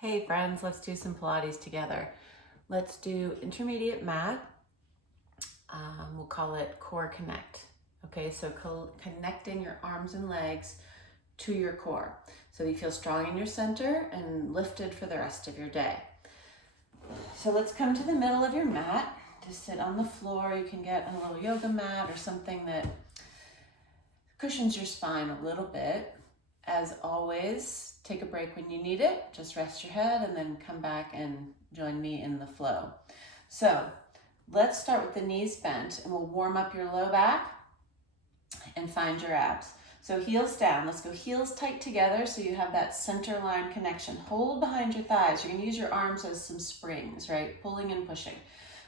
Hey friends, let's do some Pilates together. Let's do intermediate mat. We'll call it core connect. Okay, so connecting your arms and legs to your core. So you feel strong in your center and lifted for the rest of your day. So let's come to the middle of your mat. Just sit on the floor. You can get a little yoga mat or something that cushions your spine a little bit. As always, take a break when you need it. Just rest your head and then come back and join me in the flow. So let's start with the knees bent and we'll warm up your low back and find your abs. So heels down. Let's go heels tight together so you have that center line connection. Hold behind your thighs. You're going to use your arms as some springs, right? Pulling and pushing.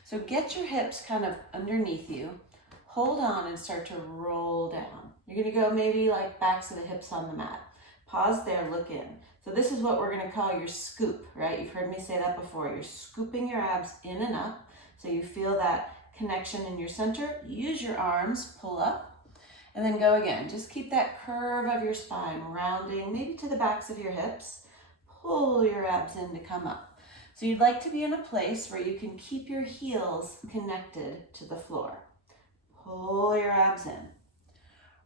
So get your hips kind of underneath you. Hold on and start to roll down. You're going to go maybe like backs of the hips on the mat. Pause there, look in. So this is what we're going to call your scoop, right? You've heard me say that before. You're scooping your abs in and up so you feel that connection in your center. Use your arms, pull up, and then go again. Just keep that curve of your spine rounding, maybe to the backs of your hips. Pull your abs in to come up. So you'd like to be in a place where you can keep your heels connected to the floor. Pull your abs in.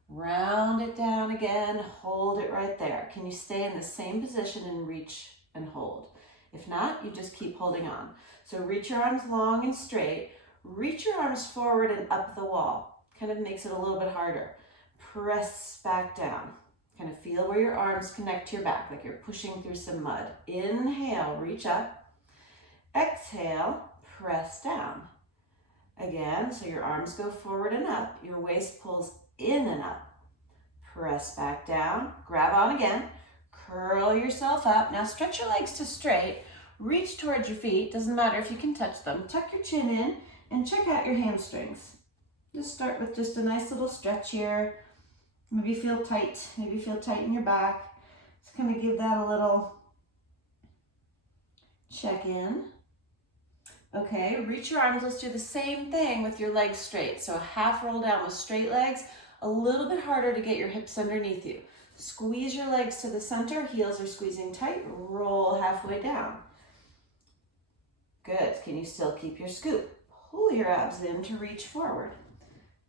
Round it down again, hold it right there. Can you stay in the same position and reach and hold? If not, you just keep holding on. So reach your arms long and straight. Reach your arms forward and up the wall. Kind of makes it a little bit harder. Press back down. Kind of feel where your arms connect to your back, like you're pushing through some mud. Inhale, reach up. Exhale, press down. Again, so your arms go forward and up. Your waist pulls in and up. Press back down. Grab on again. Curl yourself up. Now stretch your legs to straight. Reach towards your feet. Doesn't matter if you can touch them. Tuck your chin in and check out your hamstrings. Just start with just a nice little stretch here. Maybe feel tight. Maybe feel tight in your back. Just kind of give that a little check in. Okay, reach your arms. Let's do the same thing with your legs straight. So a half roll down with straight legs. A little bit harder to get your hips underneath you. Squeeze your legs to the center. Heels are squeezing tight. Roll halfway down. Good. Can you still keep your scoop? Pull your abs in to reach forward.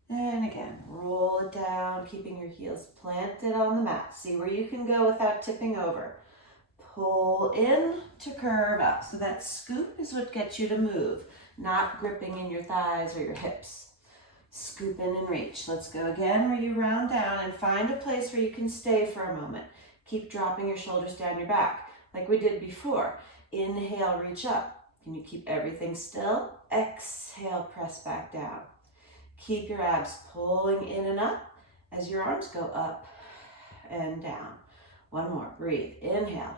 And again, roll it down, keeping your heels planted on the mat. See where you can go without tipping over. Pull in to curve up. So that scoop is what gets you to move, not gripping in your thighs or your hips. Scoop in and reach. Let's go again where you round down and find a place where you can stay for a moment. Keep dropping your shoulders down your back like we did before. Inhale, reach up. Can you keep everything still? Exhale, press back down. Keep your abs pulling in and up as your arms go up and down. One more. Breathe. Inhale.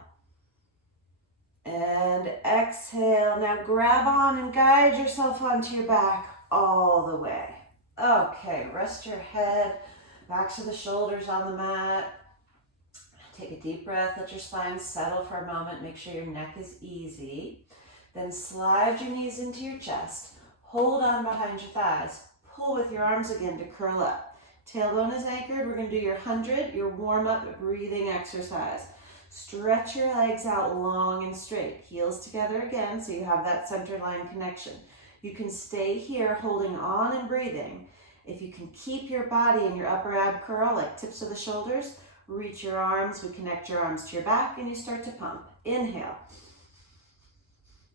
And exhale. Now grab on and guide yourself onto your back all the way. Okay, rest your head, backs of the shoulders on the mat. Take a deep breath, let your spine settle for a moment. Make sure your neck is easy. Then slide your knees into your chest. Hold on behind your thighs. Pull with your arms again to curl up. Tailbone is anchored. We're going to do your 100, your warm-up breathing exercise. Stretch your legs out long and straight. Heels together again so you have that center line connection. You can stay here holding on and breathing. If you can keep your body in your upper ab curl, like tips of the shoulders, reach your arms, we connect your arms to your back, and you start to pump. Inhale.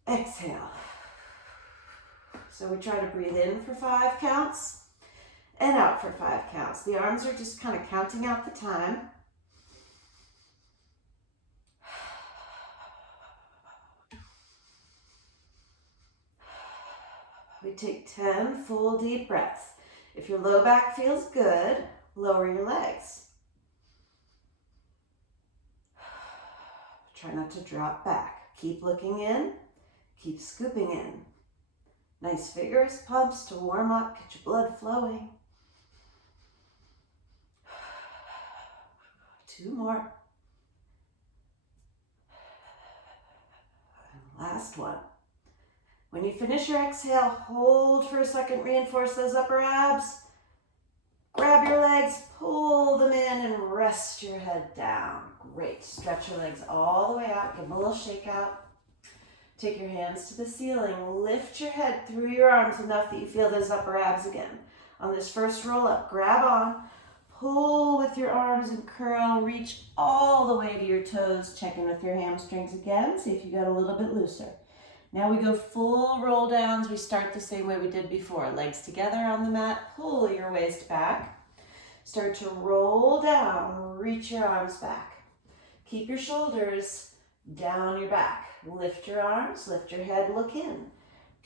Exhale. So we try to breathe in for 5 counts and out for 5 counts. The arms are just kind of counting out the time. We take 10 full deep breaths. If your low back feels good, lower your legs. Try not to drop back. Keep looking in, keep scooping in. Nice vigorous pumps to warm up, get your blood flowing. 2 more. And last one. When you finish your exhale, hold for a second, reinforce those upper abs. Grab your legs, pull them in, and rest your head down. Great. Stretch your legs all the way out. Give them a little shake out. Take your hands to the ceiling. Lift your head through your arms enough that you feel those upper abs again. On this first roll up, grab on, pull with your arms and curl. Reach all the way to your toes. Check in with your hamstrings again. See if you got a little bit looser. Now we go full roll downs. We start the same way we did before. Legs together on the mat. Pull your waist back. Start to roll down. Reach your arms back. Keep your shoulders down your back. Lift your arms, lift your head, look in.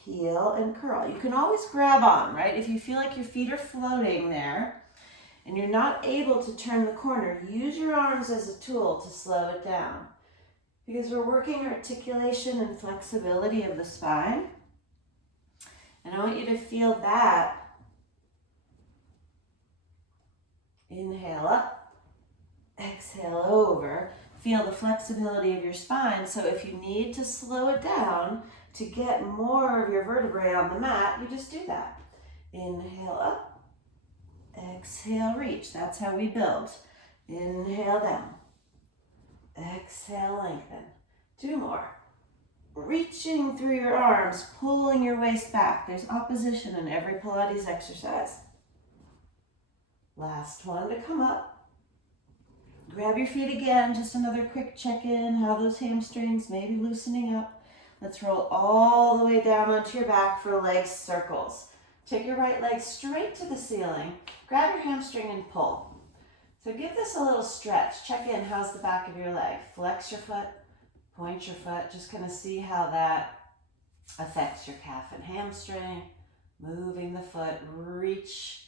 Peel and curl. You can always grab on, right? If you feel like your feet are floating there and you're not able to turn the corner, use your arms as a tool to slow it down. Because we're working articulation and flexibility of the spine. And I want you to feel that. Inhale up, exhale over. Feel the flexibility of your spine, so if you need to slow it down to get more of your vertebrae on the mat, you just do that. Inhale up, exhale reach. That's how we build. Inhale down, exhale lengthen. 2 more. Reaching through your arms, pulling your waist back. There's opposition in every Pilates exercise. Last one to come up. Grab your feet again, just another quick check-in, how those hamstrings may be loosening up. Let's roll all the way down onto your back for leg circles. Take your right leg straight to the ceiling, grab your hamstring and pull. So give this a little stretch. Check in, how's the back of your leg? Flex your foot, point your foot, just kind of see how that affects your calf and hamstring. Moving the foot, reach.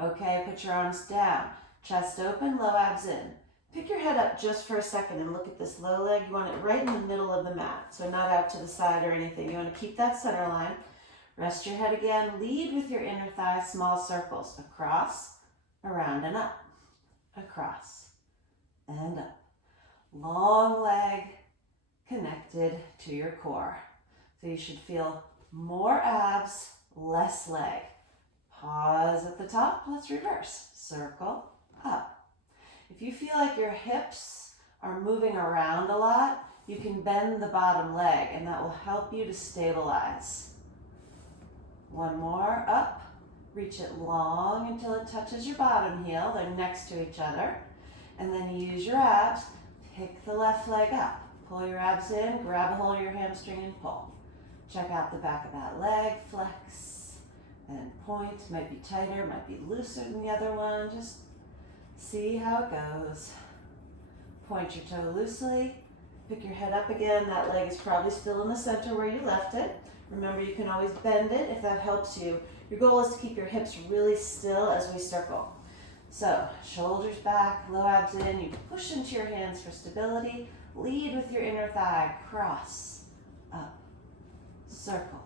Okay, put your arms down. Chest open, low abs in. Pick your head up just for a second and look at this low leg. You want it right in the middle of the mat, so not out to the side or anything. You want to keep that center line. Rest your head again. Lead with your inner thigh, small circles. Across, around, and up. Across, and up. Long leg connected to your core. So you should feel more abs, less leg. Pause at the top. Let's reverse. Circle, up. If you feel like your hips are moving around a lot, you can bend the bottom leg and that will help you to stabilize. One more, up. Reach it long until it touches your bottom heel. They're next to each other. And then use your abs. Pick the left leg up. Pull your abs in, grab a hold of your hamstring and pull. Check out the back of that leg, flex and point. Might be tighter, might be looser than the other one. Just see how it goes. Point your toe loosely. Pick your head up again. That leg is probably still in the center where you left it. Remember, you can always bend it if that helps you. Your goal is to keep your hips really still as we circle. So, shoulders back, low abs in. You push into your hands for stability. Lead with your inner thigh. Cross, up, circle,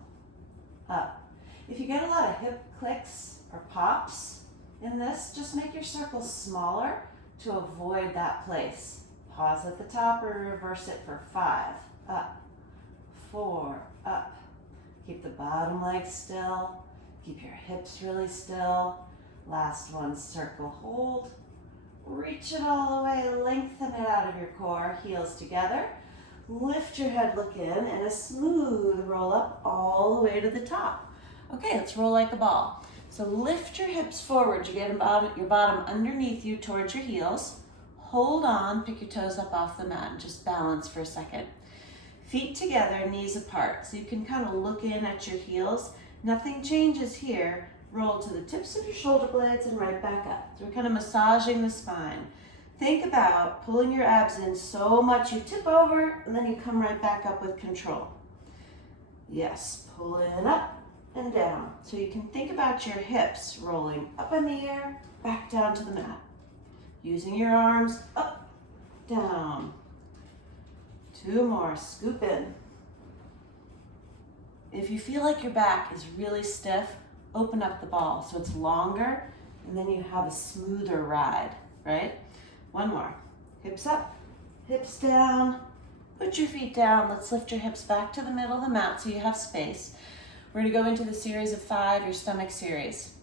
up. If you get a lot of hip clicks or pops in this, just make your circles smaller to avoid that place. Pause at the top or reverse it for 5, up, 4, up. Keep the bottom leg still. Keep your hips really still. Last one, circle, hold. Reach it all the way, lengthen it out of your core, heels together. Lift your head, look in, and a smooth roll up all the way to the top. Okay, let's roll like a ball. So lift your hips forward. You get your bottom underneath you towards your heels. Hold on, pick your toes up off the mat and just balance for a second. Feet together, knees apart. So you can kind of look in at your heels. Nothing changes here. Roll to the tips of your shoulder blades and right back up. So we're kind of massaging the spine. Think about pulling your abs in so much you tip over and then you come right back up with control. Yes, pull in up and down. So you can think about your hips rolling up in the air, back down to the mat. Using your arms up, down. 2 more, scoop in. If you feel like your back is really stiff, open up the ball so it's longer and then you have a smoother ride, right? 1 more. Hips up, hips down. Put your feet down. Let's lift your hips back to the middle of the mat so you have space. We're going to go into the series of 5, your stomach series.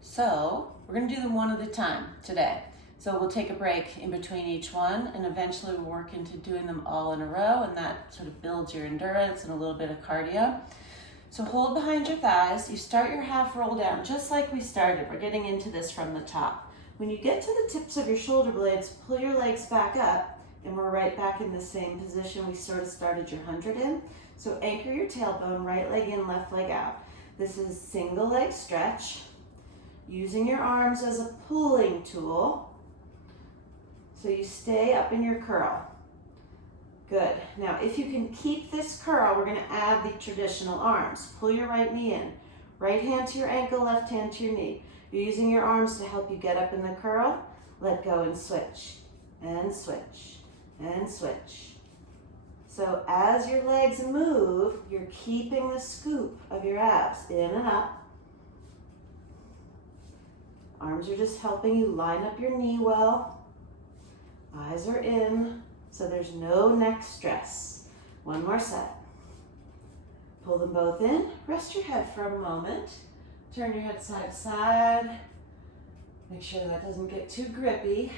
So We're gonna do them one at a time today. So we'll take a break in between each one, and eventually we'll work into doing them all in a row, and that sort of builds your endurance and a little bit of cardio. So hold behind your thighs. You start your half roll down just like we started. We're getting into this from the top. When you get to the tips of your shoulder blades, pull your legs back up, and we're right back in the same position we sort of started your 100 in. So anchor your tailbone, right leg in, left leg out. This is single leg stretch, using your arms as a pulling tool. So you stay up in your curl. Good. Now, if you can keep this curl, we're going to add the traditional arms. Pull your right knee in. Right hand to your ankle, left hand to your knee. You're using your arms to help you get up in the curl. Let go and switch, and switch, and switch. So as your legs move, you're keeping the scoop of your abs in and up. Arms are just helping you line up your knee well. Eyes are in, so there's no neck stress. One more set. Pull them both in. Rest your head for a moment. Turn your head side to side. Make sure that doesn't get too grippy.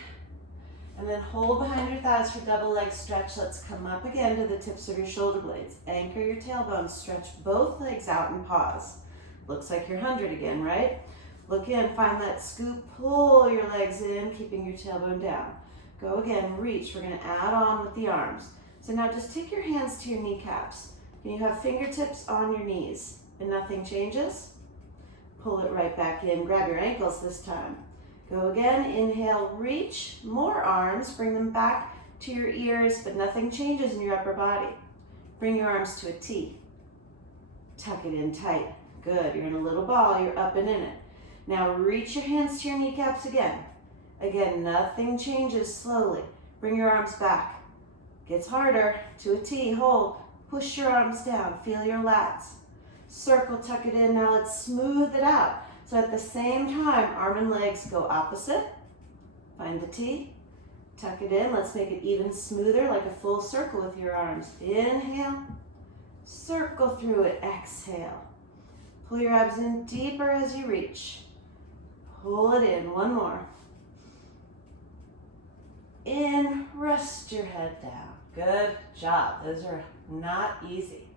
And then hold behind your thighs for double leg stretch. Let's come up again to the tips of your shoulder blades. Anchor your tailbone. Stretch both legs out and pause. Looks like you're 100 again, right? Look in, find that scoop. Pull your legs in, keeping your tailbone down. Go again, reach. We're going to add on with the arms. So now just take your hands to your kneecaps. Can you have fingertips on your knees and nothing changes? Pull it right back in. Grab your ankles this time. Go again, inhale, reach. More arms, bring them back to your ears, but nothing changes in your upper body. Bring your arms to a T. Tuck it in tight. Good, you're in a little ball, you're up and in it. Now reach your hands to your kneecaps again. Again, nothing changes, slowly. Bring your arms back. Gets harder, to a T, hold. Push your arms down, feel your lats. Circle, tuck it in, now let's smooth it out. So at the same time, arm and legs go opposite. Find the T, tuck it in, let's make it even smoother, like a full circle with your arms. Inhale, circle through it, exhale. Pull your abs in deeper as you reach. Pull it in, one more. In, rest your head down. Good job. Those are not easy.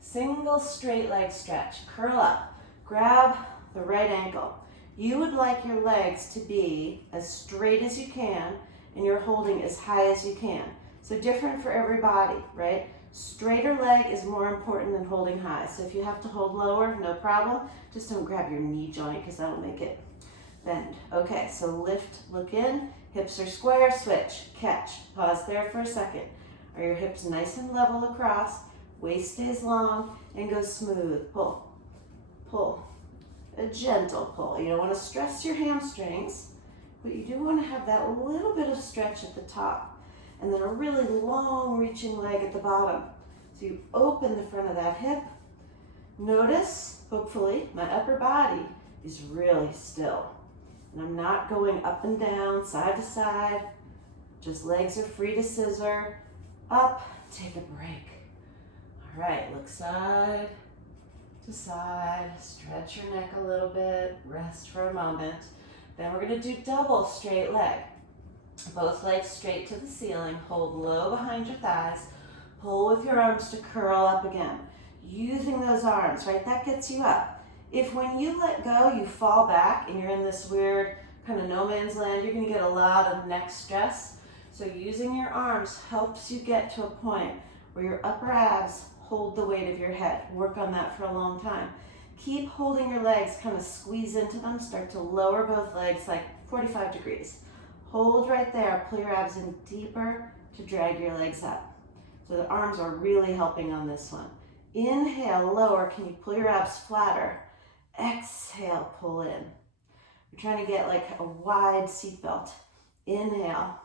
Single straight leg stretch. Curl up. Grab the right ankle. You would like your legs to be as straight as you can, and you're holding as high as you can. So different for everybody, right? Straighter leg is more important than holding high. So if you have to hold lower, no problem. Just don't grab your knee joint because that'll make it bend. Okay, so lift, look in. Hips are square, switch, catch. Pause there for a second. Are your hips nice and level across? Waist stays long and go smooth. Pull, pull. A gentle pull. You don't want to stress your hamstrings, but you do want to have that little bit of stretch at the top and then a really long reaching leg at the bottom. So you open the front of that hip. Notice, hopefully, my upper body is really still. And I'm not going up and down, side to side. Just legs are free to scissor. Up, take a break. All right, look side to side. Stretch your neck a little bit. Rest for a moment. Then we're going to do double straight leg. Both legs straight to the ceiling. Hold low behind your thighs. Pull with your arms to curl up again. Using those arms, right? That gets you up. If when you let go, you fall back and you're in this weird kind of no man's land, you're going to get a lot of neck stress. So using your arms helps you get to a point where your upper abs hold the weight of your head. Work on that for a long time. Keep holding your legs, kind of squeeze into them. Start to lower both legs like 45 degrees. Hold right there. Pull your abs in deeper to drag your legs up. So the arms are really helping on this one. Inhale, lower. Can you pull your abs flatter? Exhale, pull in. You're trying to get like a wide seatbelt. Inhale.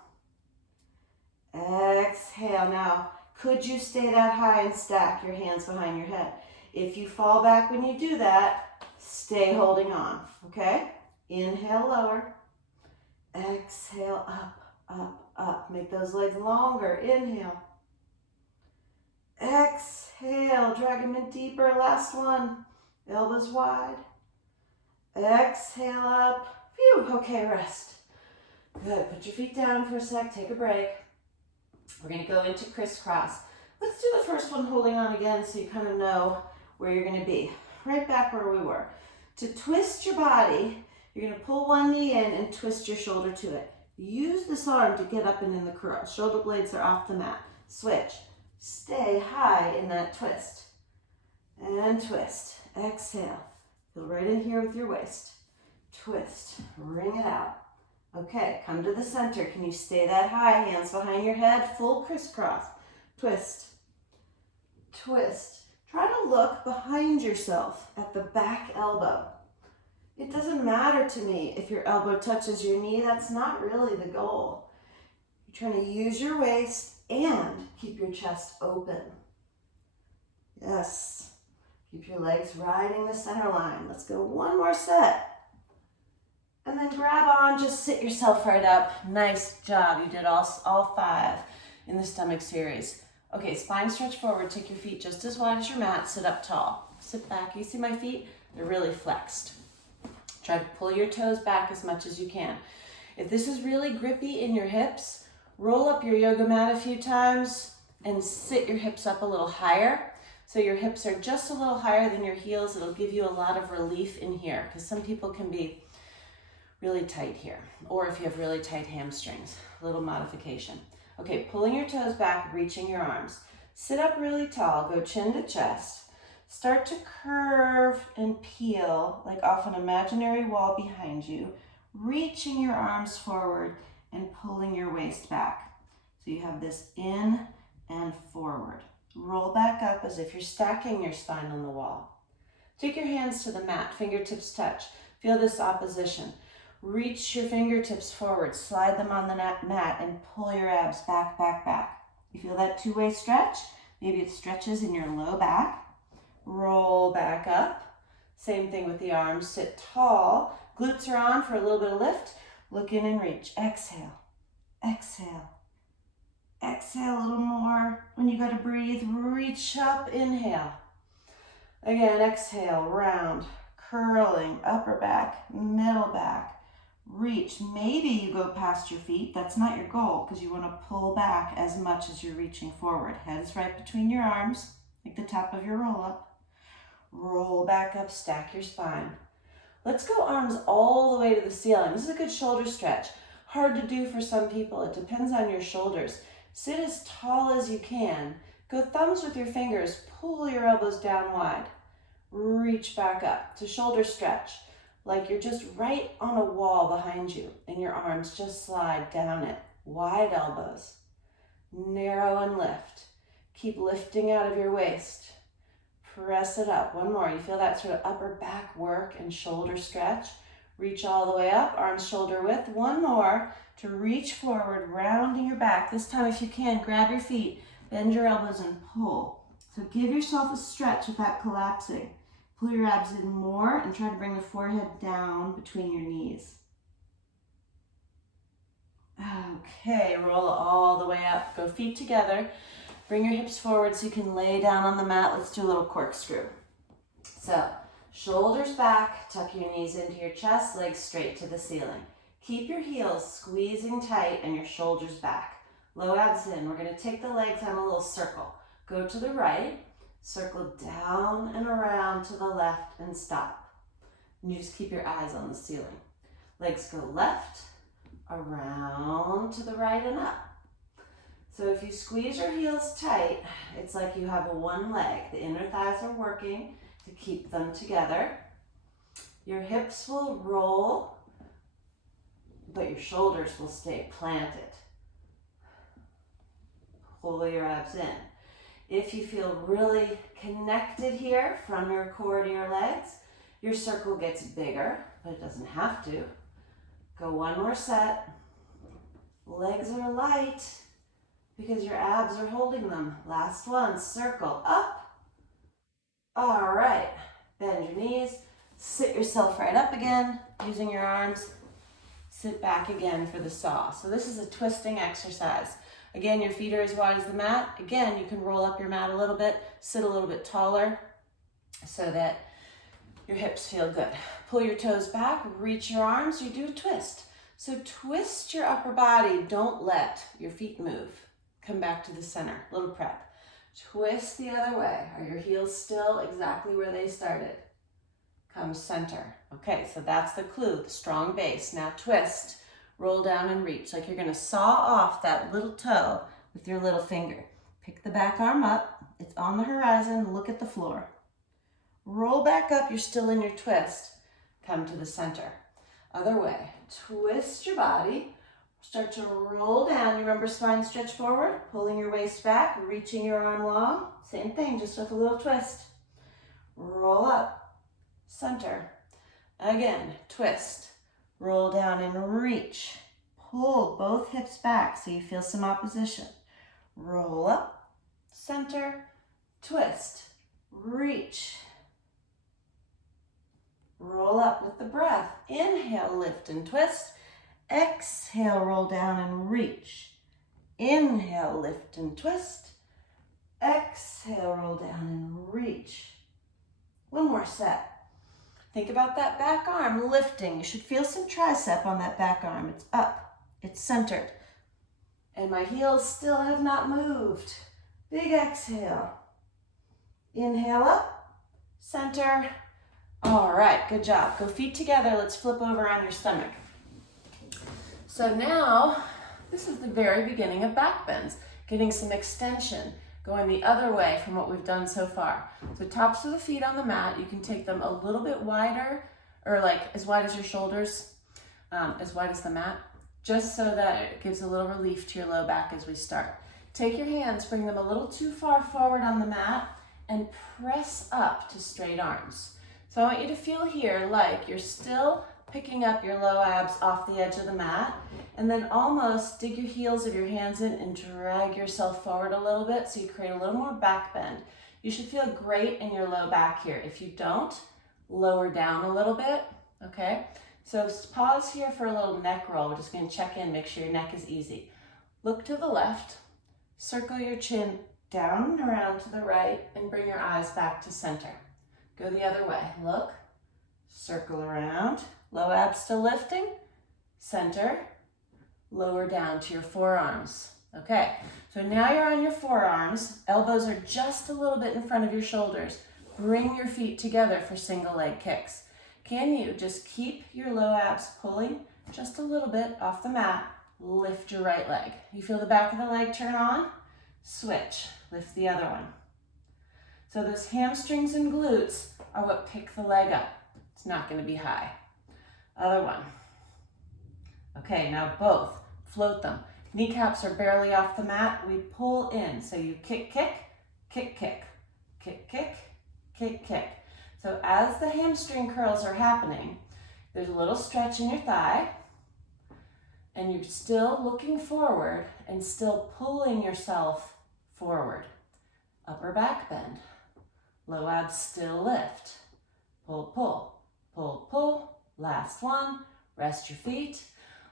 Exhale. Now, could you stay that high and stack your hands behind your head? If you fall back when you do that, stay holding on, okay? Inhale, lower. Exhale, up, up, up. Make those legs longer. Inhale. Exhale, drag them in deeper. Last one. Elbows wide. Exhale up, Phew, okay, rest. Good, put your feet down for a sec, take a break. We're gonna go into crisscross. Let's do the first one holding on again so you kind of know where you're gonna be. Right back where we were. To twist your body, you're gonna pull one knee in and twist your shoulder to it. Use this arm to get up and in the curl. Shoulder blades are off the mat. Switch. Stay high in that twist. And twist. Exhale. Feel right in here with your waist. Twist. Wring it out. Okay, come to the center. Can you stay that high? Hands behind your head. Full crisscross. Twist. Twist. Try to look behind yourself at the back elbow. It doesn't matter to me if your elbow touches your knee. That's not really the goal. You're trying to use your waist and keep your chest open. Yes. Keep your legs riding the center line. Let's go one more set. And then grab on, just sit yourself right up. Nice job. You did all 5 in the stomach series. Okay, spine stretch forward. Take your feet just as wide as your mat. Sit up tall. Sit back. You see my feet? They're really flexed. Try to pull your toes back as much as you can. If this is really grippy in your hips, roll up your yoga mat a few times and sit your hips up a little higher. So your hips are just a little higher than your heels. It'll give you a lot of relief in here because some people can be really tight here. Or if you have really tight hamstrings, a little modification. Okay, pulling your toes back, reaching your arms. Sit up really tall, go chin to chest. Start to curve and peel like off an imaginary wall behind you, reaching your arms forward and pulling your waist back. So you have this in and forward. Roll back up as if you're stacking your spine on the wall. Take your hands to the mat, fingertips touch. Feel this opposition. Reach your fingertips forward, slide them on the mat, and pull your abs back, back, back. You feel that two-way stretch? Maybe it stretches in your low back. Roll back up. Same thing with the arms. Sit tall. Glutes are on for a little bit of lift. Look in and reach. Exhale. Exhale. Exhale a little more. When you go to breathe, reach up. Inhale. Again, exhale, round, curling, upper back, middle back. Reach. Maybe you go past your feet. That's not your goal because you want to pull back as much as you're reaching forward. Head is right between your arms, like the top of your roll-up. Roll back up, stack your spine. Let's go arms all the way to the ceiling. This is a good shoulder stretch. Hard to do for some people. It depends on your shoulders. Sit as tall as you can. Go thumbs with your fingers. Pull your elbows down wide. Reach back up to shoulder stretch. Like you're just right on a wall behind you and your arms just slide down it. Wide elbows. Narrow and lift. Keep lifting out of your waist. Press it up. One more. You feel that sort of upper back work and shoulder stretch. Reach all the way up, arms shoulder width. One more to reach forward, rounding your back. This time, if you can, grab your feet, bend your elbows and pull. So give yourself a stretch without collapsing. Pull your abs in more and try to bring the forehead down between your knees. Okay, roll all the way up. Go feet together. Bring your hips forward so you can lay down on the mat. Let's do a little corkscrew. So, shoulders back, tuck your knees into your chest, legs straight to the ceiling. Keep your heels squeezing tight and your shoulders back. Low abs in. We're going to take the legs on a little circle. Go to the right, circle down and around to the left and stop. And you just keep your eyes on the ceiling. Legs go left, around to the right and up. So if you squeeze your heels tight, it's like you have one leg. The inner thighs are working to keep them together. Your hips will roll, but your shoulders will stay planted. Pull your abs in. If you feel really connected here from your core to your legs, your circle gets bigger, but it doesn't have to. Go one more set. Legs are light because your abs are holding them. Last one, circle up. All right, bend your knees, sit yourself right up again, using your arms. Sit back again for the saw. So this is a twisting exercise. Again, your feet are as wide as the mat. Again, you can roll up your mat a little bit, sit a little bit taller so that Your hips feel good. Pull your toes back, reach your arms, you do a twist. So twist your upper body, don't let your feet move. Come back to the center, little prep. Twist the other way. Are your heels still exactly where they started? Come center. Okay, so that's the clue, the strong base. Now twist, roll down and reach, like you're gonna saw off that little toe with your little finger. Pick the back arm up, it's on the horizon, look at the floor. Roll back up, you're still in your twist. Come to the center. Other way, twist your body, start to roll down. You remember spine stretch forward, pulling your waist back, reaching your arm long. Same thing, just with a little twist. Roll up, center. Again, twist, roll down and reach. Pull both hips back so you feel some opposition. Roll up, center, twist, reach. Roll up with the breath. Inhale, lift and twist. Exhale, roll down and reach. Inhale, lift and twist. Exhale, roll down and reach. One more set. Think about that back arm lifting. You should feel some tricep on that back arm. It's up, it's centered. And my heels still have not moved. Big exhale. Inhale up, center. All right, good job. Go feet together. Let's flip over on your stomach. So now, this is the very beginning of back bends, getting some extension, going the other way from what we've done so far. So tops of the feet on the mat, you can take them a little bit wider, or like as wide as your shoulders, as wide as the mat, just so that it gives a little relief to your low back as we start. Take your hands, bring them a little too far forward on the mat, and press up to straight arms. So I want you to feel here like you're still picking up your low abs off the edge of the mat, and then almost dig your heels of your hands in and drag yourself forward a little bit so you create a little more back bend. You should feel great in your low back here. If you don't, lower down a little bit, okay? So pause here for a little neck roll. We're just gonna check in, make sure your neck is easy. Look to the left, circle your chin down and around to the right, and bring your eyes back to center. Go the other way. Look, circle around. Low abs still lifting. Center. Lower down to your forearms. Okay, so now you're on your forearms. Elbows are just a little bit in front of your shoulders. Bring your feet together for single leg kicks. Can you just keep your low abs pulling just a little bit off the mat? Lift your right leg. You feel the back of the leg turn on? Switch. Lift the other one. So those hamstrings and glutes are what pick the leg up. It's not going to be high. Other one. Okay, now both. Float them. Kneecaps are barely off the mat. We pull in. So you kick, kick, kick, kick, kick, kick, kick, kick. So as the hamstring curls are happening, there's a little stretch in your thigh, and you're still looking forward and still pulling yourself forward. Upper back bend. Low abs still lift. Pull, pull, pull, pull. Last one. Rest your feet.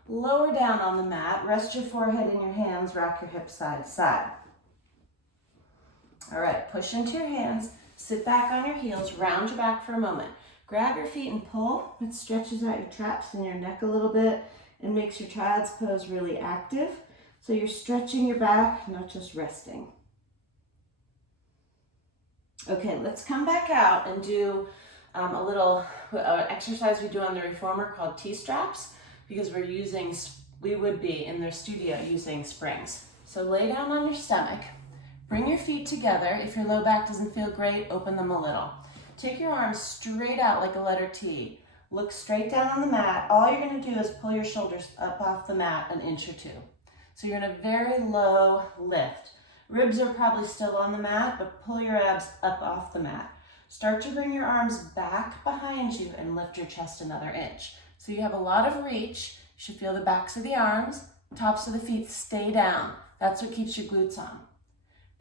Lower down on the mat. Rest your forehead in your hands. Rock your hips side to side. All right, push into your hands. Sit back on your heels. Round your back for a moment. Grab your feet and pull. It stretches out your traps and your neck a little bit and makes your child's pose really active. So you're stretching your back, not just resting. Okay, let's come back out and do a little exercise we do on the reformer called T-straps, because we would be in their studio using springs. So lay down on your stomach, bring your feet together. If your low back doesn't feel great, open them a little. Take your arms straight out like a letter T. Look straight down on the mat. All you're gonna do is pull your shoulders up off the mat an inch or two. So you're in a very low lift. Ribs are probably still on the mat, but pull your abs up off the mat. Start to bring your arms back behind you and lift your chest another inch. So you have a lot of reach. You should feel the backs of the arms, tops of the feet stay down. That's what keeps your glutes on.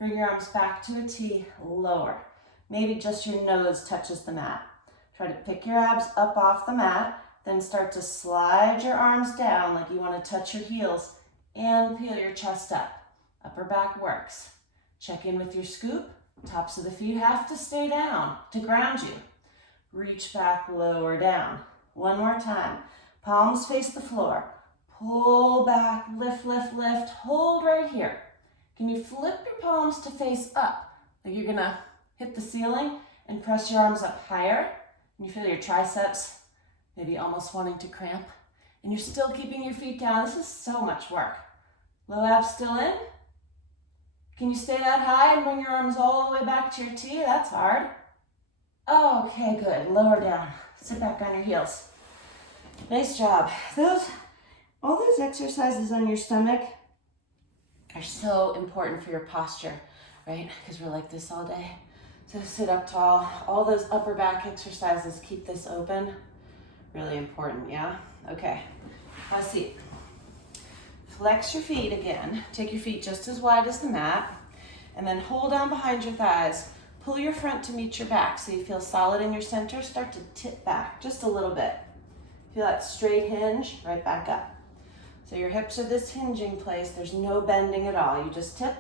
Bring your arms back to a T, lower. Maybe just your nose touches the mat. Try to pick your abs up off the mat, then start to slide your arms down like you want to touch your heels and peel your chest up. Upper back works. Check in with your scoop. Tops of the feet have to stay down to ground you. reach back, lower down. One more time. Palms face the floor. Pull back, lift, lift, lift. Hold right here. Can you flip your palms to face up? Like you're gonna hit the ceiling and press your arms up higher. And you feel your triceps maybe almost wanting to cramp. And you're still keeping your feet down. This is so much work. Low abs still in. Can you stay that high and bring your arms all the way back to your T? That's hard. Okay, good. Lower down. Sit back on your heels. Nice job. All those exercises on your stomach are so important for your posture, right? Because we're like this all day. So sit up tall. All those upper back exercises keep this open. Really important, yeah? Okay. Have a seat. Flex your feet again. Take your feet just as wide as the mat. And then hold down behind your thighs. Pull your front to meet your back so you feel solid in your center. Start to tip back just a little bit. Feel that straight hinge, right back up. So your hips are this hinging place. There's no bending at all. You just tip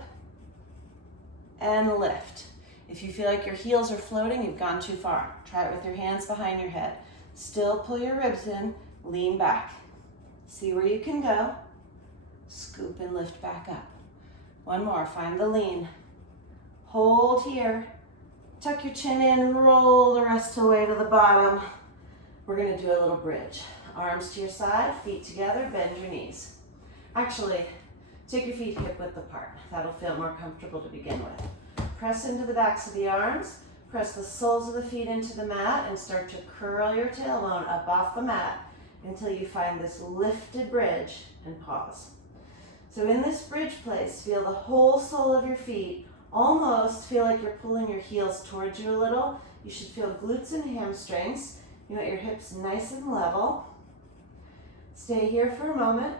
and lift. If you feel like your heels are floating, you've gone too far. Try it with your hands behind your head. Still pull your ribs in, lean back. See where you can go. Scoop and lift back up. One more, find the lean. Hold here. Tuck your chin in, roll the rest of the way to the bottom. We're gonna do a little bridge. Arms to your side, feet together, bend your knees. Actually, take your feet hip width apart. That'll feel more comfortable to begin with. Press into the backs of the arms, press the soles of the feet into the mat, and start to curl your tailbone up off the mat until you find this lifted bridge and pause. So in this bridge place, feel the whole sole of your feet, almost feel like you're pulling your heels towards you a little. You should feel glutes and hamstrings. You want your hips nice and level. Stay here for a moment.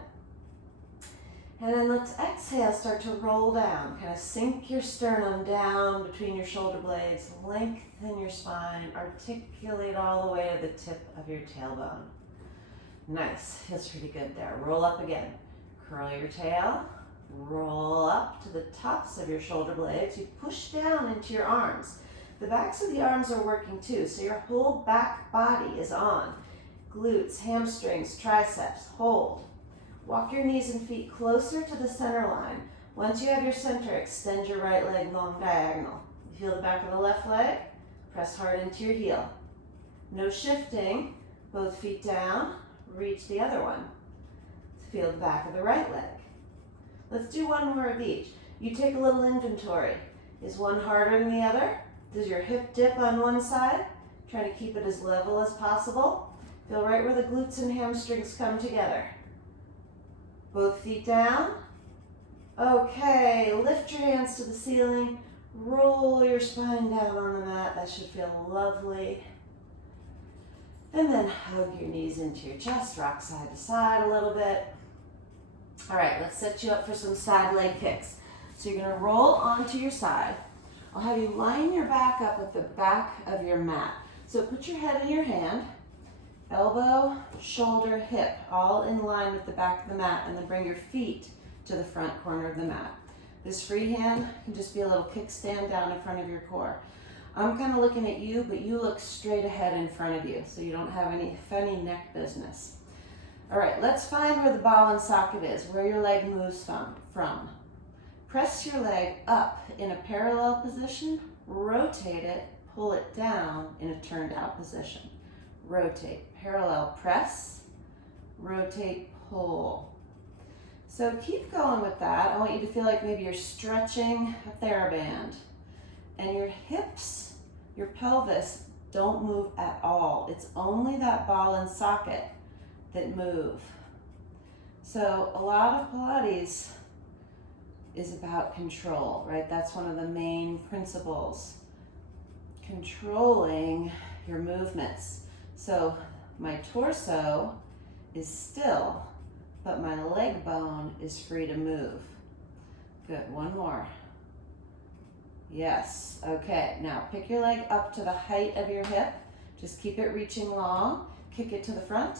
And then let's exhale, start to roll down. Kind of sink your sternum down between your shoulder blades. Lengthen your spine. Articulate all the way to the tip of your tailbone. Nice. Feels pretty good there. Roll up again. Curl your tail. Roll up to the tops of your shoulder blades. You push down into your arms. The backs of the arms are working too, so your whole back body is on. Glutes, hamstrings, triceps, hold. Walk your knees and feet closer to the center line. Once you have your center, extend your right leg long diagonal. You feel the back of the left leg? Press hard into your heel. No shifting, both feet down, reach the other one. Feel the back of the right leg. Let's do one more of each. You take a little inventory. Is one harder than the other? Does your hip dip on one side? Try to keep it as level as possible. Feel right where the glutes and hamstrings come together. Both feet down. Okay, lift your hands to the ceiling. Roll your spine down on the mat. That should feel lovely. And then hug your knees into your chest. Rock side to side a little bit. All right, let's set you up for some side leg kicks. So you're gonna roll onto your side. I'll have you line your back up with the back of your mat. So put your head in your hand, elbow, shoulder, hip, all in line with the back of the mat, and then bring your feet to the front corner of the mat. This free hand can just be a little kickstand down in front of your core. I'm kind of looking at you, but you look straight ahead in front of you, so you don't have any funny neck business. All right, let's find where the ball and socket is, where your leg moves from. Press your leg up in a parallel position, rotate it, pull it down in a turned out position. Rotate, parallel press, rotate, pull. So keep going with that. I want you to feel like maybe you're stretching a TheraBand. And your hips, your pelvis don't move at all. It's only that ball and socket that move. So a lot of Pilates is about control, right? That's one of the main principles. Controlling your movements. So my torso is still, but my leg bone is free to move. Good, one more. Yes, okay. Now pick your leg up to the height of your hip. Just keep it reaching long. Kick it to the front,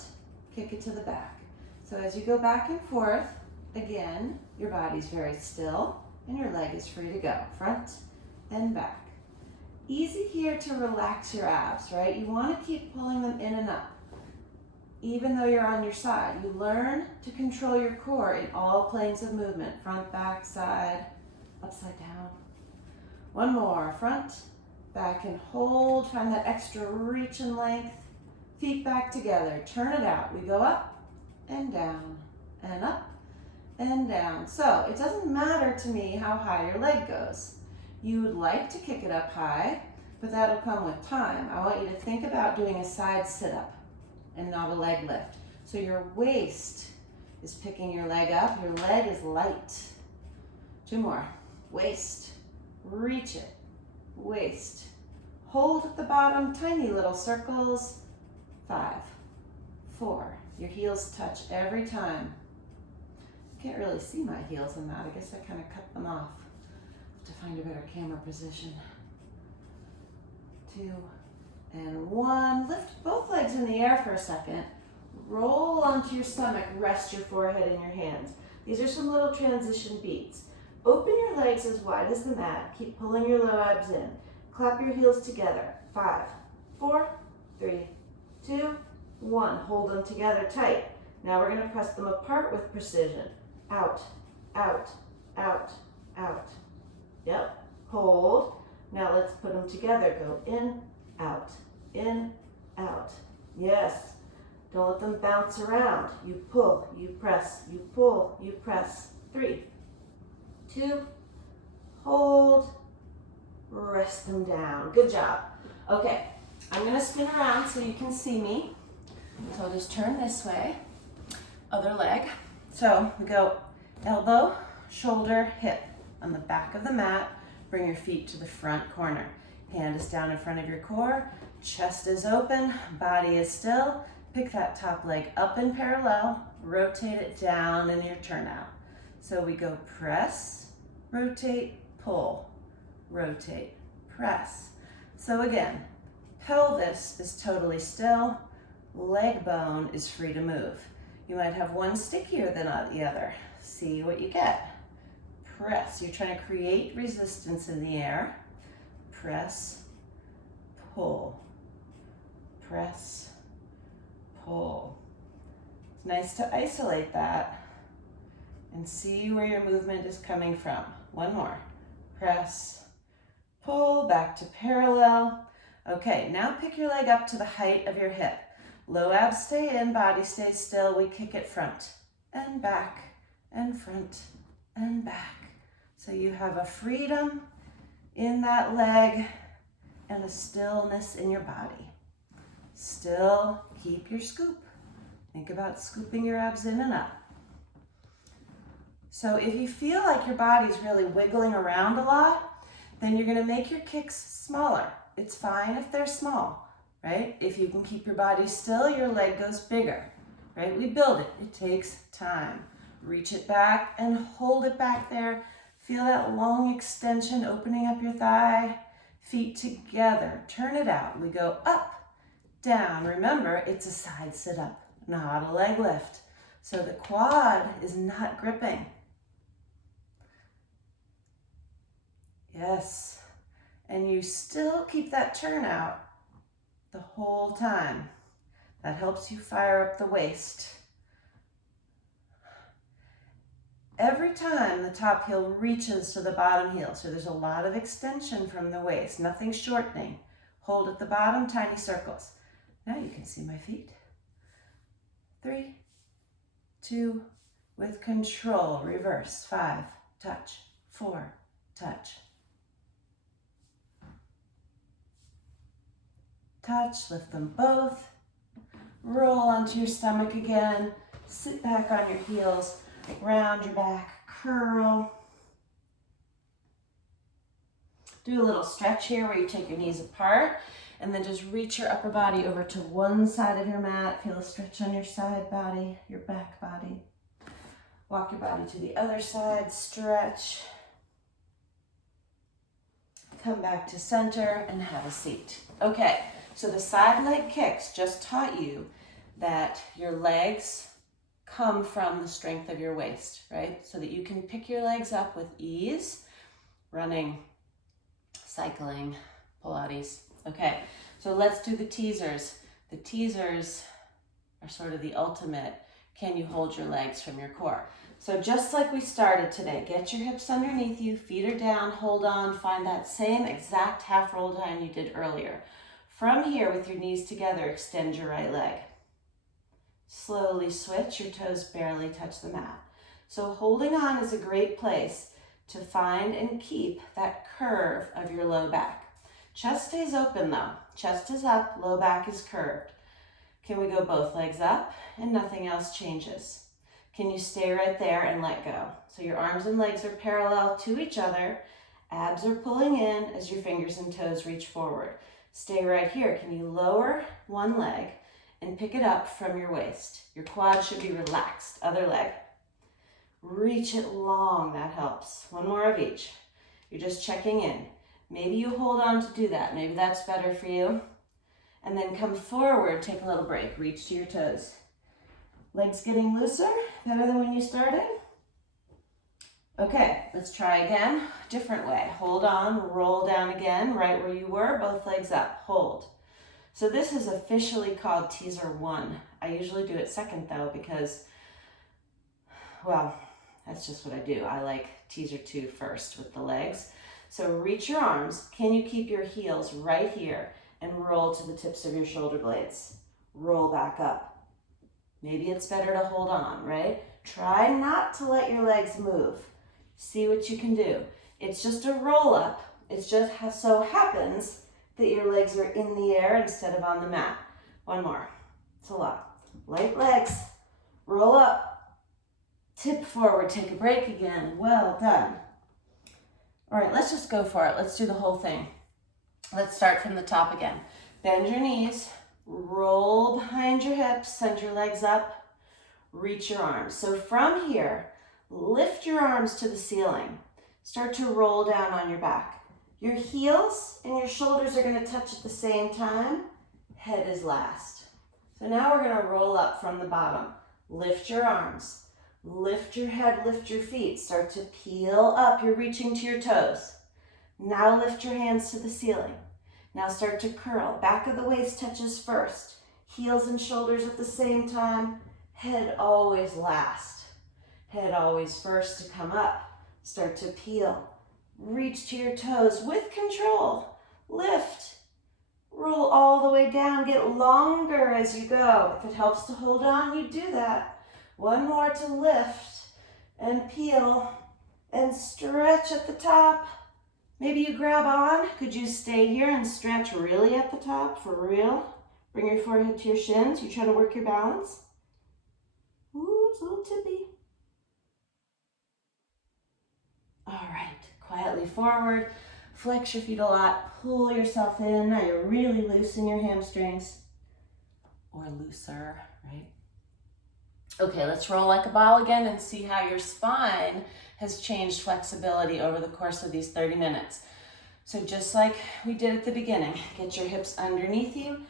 kick it to the back. So as you go back and forth, again, your body's very still and your leg is free to go, front and back. Easy here to relax your abs, right? You want to keep pulling them in and up, even though you're on your side. You learn to control your core in all planes of movement, front, back, side, upside down. One more, front, back, and hold. Find that extra reach and length. Feet back together, turn it out. We go up and down, and up and down. So it doesn't matter to me how high your leg goes. You would like to kick it up high, but that'll come with time. I want you to think about doing a side sit-up and not a leg lift. So your waist is picking your leg up, your leg is light. 2 more, waist, reach it, waist. Hold at the bottom, tiny little circles. 5, 4, your heels touch every time. Can't really see my heels in that. I guess I kind of cut them off to find a better camera position. 2 and 1. Lift both legs in the air for a second. Roll onto your stomach. Rest your forehead in your hands. These are some little transition beats. Open your legs as wide as the mat. Keep pulling your low abs in. Clap your heels together. 5, 4, 3, 2, 1. Hold them together tight. Now we're going to press them apart with precision. Out, out, out, out. Yep. Hold. Now let's put them together. Go in, out, in, out. Yes. Don't let them bounce around. You pull, you press, you pull, you press. 3, 2, hold, rest them down. Good job. Okay, I'm gonna spin around so you can see me. So I'll just turn this way, other leg. So we go elbow, shoulder, hip. On the back of the mat, bring your feet to the front corner. Hand is down in front of your core, chest is open, body is still. Pick that top leg up in parallel, rotate it down in your turnout. So we go press, rotate, pull, rotate, press. So again, pelvis is totally still, leg bone is free to move. You might have one stickier than the other. See what you get. Press, you're trying to create resistance in the air. Press, pull, press, pull. It's nice to isolate that and see where your movement is coming from. One more. Press, pull, back to parallel. Okay, now pick your leg up to the height of your hip. Low abs stay in, body stays still. We kick it front and back and front and back. So you have a freedom in that leg and a stillness in your body. Still keep your scoop. Think about scooping your abs in and up. So if you feel like your body's really wiggling around a lot, then you're gonna make your kicks smaller. It's fine if they're small, right? If you can keep your body still, your leg goes bigger, right? We build it, it takes time. Reach it back and hold it back there. Feel that long extension opening up your thigh. Feet together, turn it out. We go up, down. Remember, it's a side sit up, not a leg lift. So the quad is not gripping. Yes, and you still keep that turnout the whole time. That helps you fire up the waist. Every time the top heel reaches to the bottom heel, so there's a lot of extension from the waist, nothing shortening. Hold at the bottom, tiny circles. Now you can see my feet. 3, 2, with control, reverse. 5, touch. 4, touch. Touch, lift them both. Roll onto your stomach again. Sit back on your heels. Round your back, curl. Do a little stretch here where you take your knees apart and then just reach your upper body over to one side of your mat. Feel a stretch on your side body, your back body. Walk your body to the other side, stretch. Come back to center and have a seat. Okay, so the side leg kicks just taught you that your legs come from the strength of your waist, right? So that you can pick your legs up with ease, running, cycling, Pilates. Okay, so let's do the teasers. The teasers are sort of the ultimate, can you hold your legs from your core? So just like we started today, get your hips underneath you, feet are down, hold on, find that same exact half roll down you did earlier. From here, with your knees together, extend your right leg. Slowly switch, your toes barely touch the mat. So holding on is a great place to find and keep that curve of your low back. Chest stays open though. Chest is up, low back is curved. Can we go both legs up and nothing else changes? Can you stay right there and let go? So your arms and legs are parallel to each other. Abs are pulling in as your fingers and toes reach forward. Stay right here. Can you lower one leg and pick it up from your waist? Your quad should be relaxed. Other leg. Reach it long. That helps. One more of each. You're just checking in. Maybe you hold on to do that. Maybe that's better for you. And then come forward, take a little break, reach to your toes. Legs getting looser, better than when you started? Okay, let's try again, different way. Hold on, roll down again, right where you were, both legs up, hold. So this is officially called teaser 1. I usually do it second though because, well, that's just what I do. I like teaser 2 first with the legs. So reach your arms, can you keep your heels right here? And roll to the tips of your shoulder blades. Roll back up. Maybe it's better to hold on, right? Try not to let your legs move. See what you can do. It's just a roll up. It just so happens that your legs are in the air instead of on the mat. One more. It's a lot. Light legs. Roll up. Tip forward. Take a break again. Well done. All right, let's just go for it. Let's do the whole thing. Let's start from the top again. Bend your knees, roll behind your hips, send your legs up, reach your arms. So from here, lift your arms to the ceiling. Start to roll down on your back. Your heels and your shoulders are going to touch at the same time. Head is last. So now we're going to roll up from the bottom. Lift your arms, lift your head, lift your feet. Start to peel up. You're reaching to your toes. Now lift your hands to the ceiling. Now start to curl. Back of the waist touches first. Heels and shoulders at the same time. Head always last. Head always first to come up. Start to peel. Reach to your toes with control. Lift. Roll all the way down. Get longer as you go. If it helps to hold on, you do that. One more to lift and peel and stretch at the top. Maybe you grab on. Could you stay here and stretch really at the top, for real? Bring your forehead to your shins. You trying to work your balance? Ooh, it's a little tippy. All right, quietly forward. Flex your feet a lot. Pull yourself in. Now you're really loosen your hamstrings. Or looser, right? Okay, let's roll like a ball again and see how your spine has changed flexibility over the course of these 30 minutes. So just like we did at the beginning, get your hips underneath you,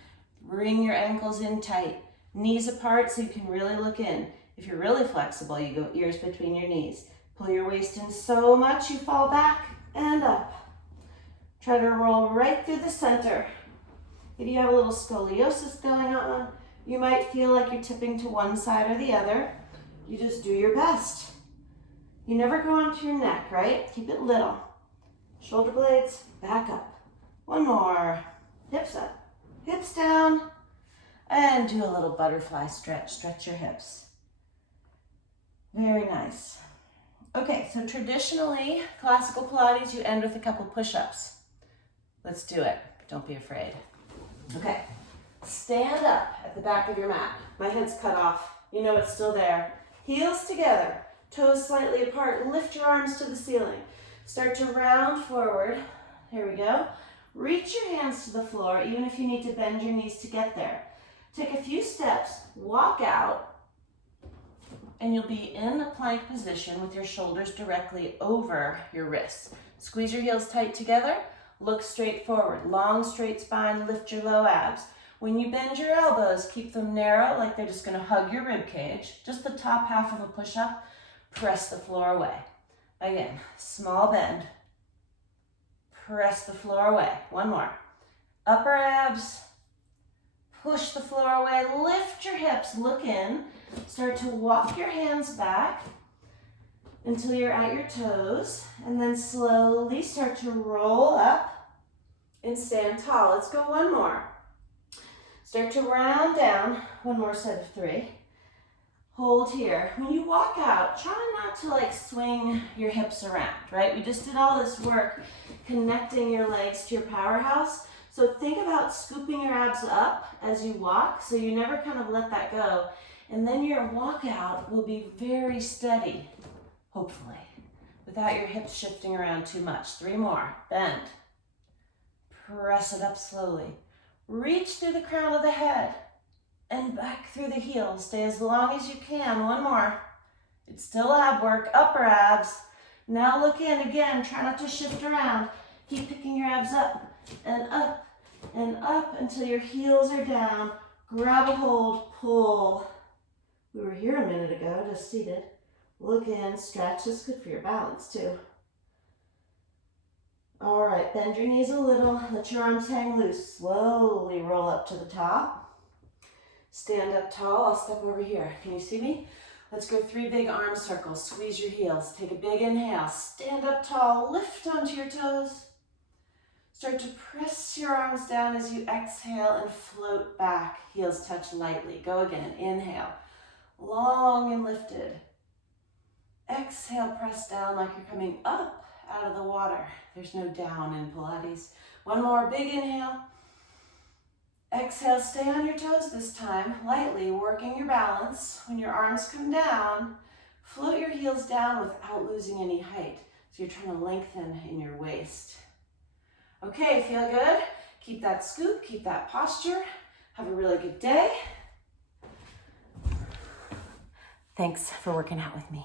bring your ankles in tight, knees apart so you can really look in. If you're really flexible, you go ears between your knees. Pull your waist in so much you fall back and up. Try to roll right through the center. If you have a little scoliosis going on, you might feel like you're tipping to one side or the other. You just do your best. You never go onto your neck, right? Keep it little. Shoulder blades, back up. One more. Hips up, hips down. And do a little butterfly stretch. Stretch your hips. Very nice. Okay, so traditionally, classical Pilates, you end with a couple push-ups. Let's do it. Don't be afraid. Okay, stand up at the back of your mat. My head's cut off. You know it's still there. Heels together, toes slightly apart. Lift your arms to the ceiling. Start to round forward. Here we go. Reach your hands to the floor, even if you need to bend your knees to get there. Take a few steps, walk out, and you'll be in a plank position with your shoulders directly over your wrists. Squeeze your heels tight together. Look straight forward. Long, straight spine. Lift your low abs. When you bend your elbows, keep them narrow, like they're just going to hug your rib cage. Just the top half of a push-up. Press the floor away. Again, small bend. Press the floor away. One more. Upper abs, push the floor away, lift your hips, look in. Start to walk your hands back until you're at your toes, and then slowly start to roll up and stand tall. Let's go one more. Start to round down, one more set of 3. Hold here. When you walk out, try not to like swing your hips around, right? We just did all this work connecting your legs to your powerhouse. So think about scooping your abs up as you walk, so you never kind of let that go. And then your walkout will be very steady, hopefully, without your hips shifting around too much. 3 more. Bend. Press it up slowly. Reach through the crown of the head and back through the heels. Stay as long as you can. 1 more. It's still ab work. Upper abs. Now look in again. Try not to shift around. Keep picking your abs up and up until your heels are down. Grab a hold, pull. We were here a minute ago, just seated. Look in, stretch. This is good for your balance too. All right, bend your knees a little. Let your arms hang loose. Slowly roll up to the top. Stand up tall. I'll step over here. Can you see me? Let's go 3 big arm circles. Squeeze your heels. Take a big inhale. Stand up tall. Lift onto your toes. Start to press your arms down as you exhale and float back. Heels touch lightly. Go again. Inhale. Long and lifted. Exhale, press down like you're coming up out of the water. There's no down in Pilates. 1 more big inhale. Exhale, stay on your toes this time, lightly working your balance. When your arms come down, float your heels down without losing any height. So you're trying to lengthen in your waist. Okay, feel good? Keep that scoop, keep that posture. Have a really good day. Thanks for working out with me.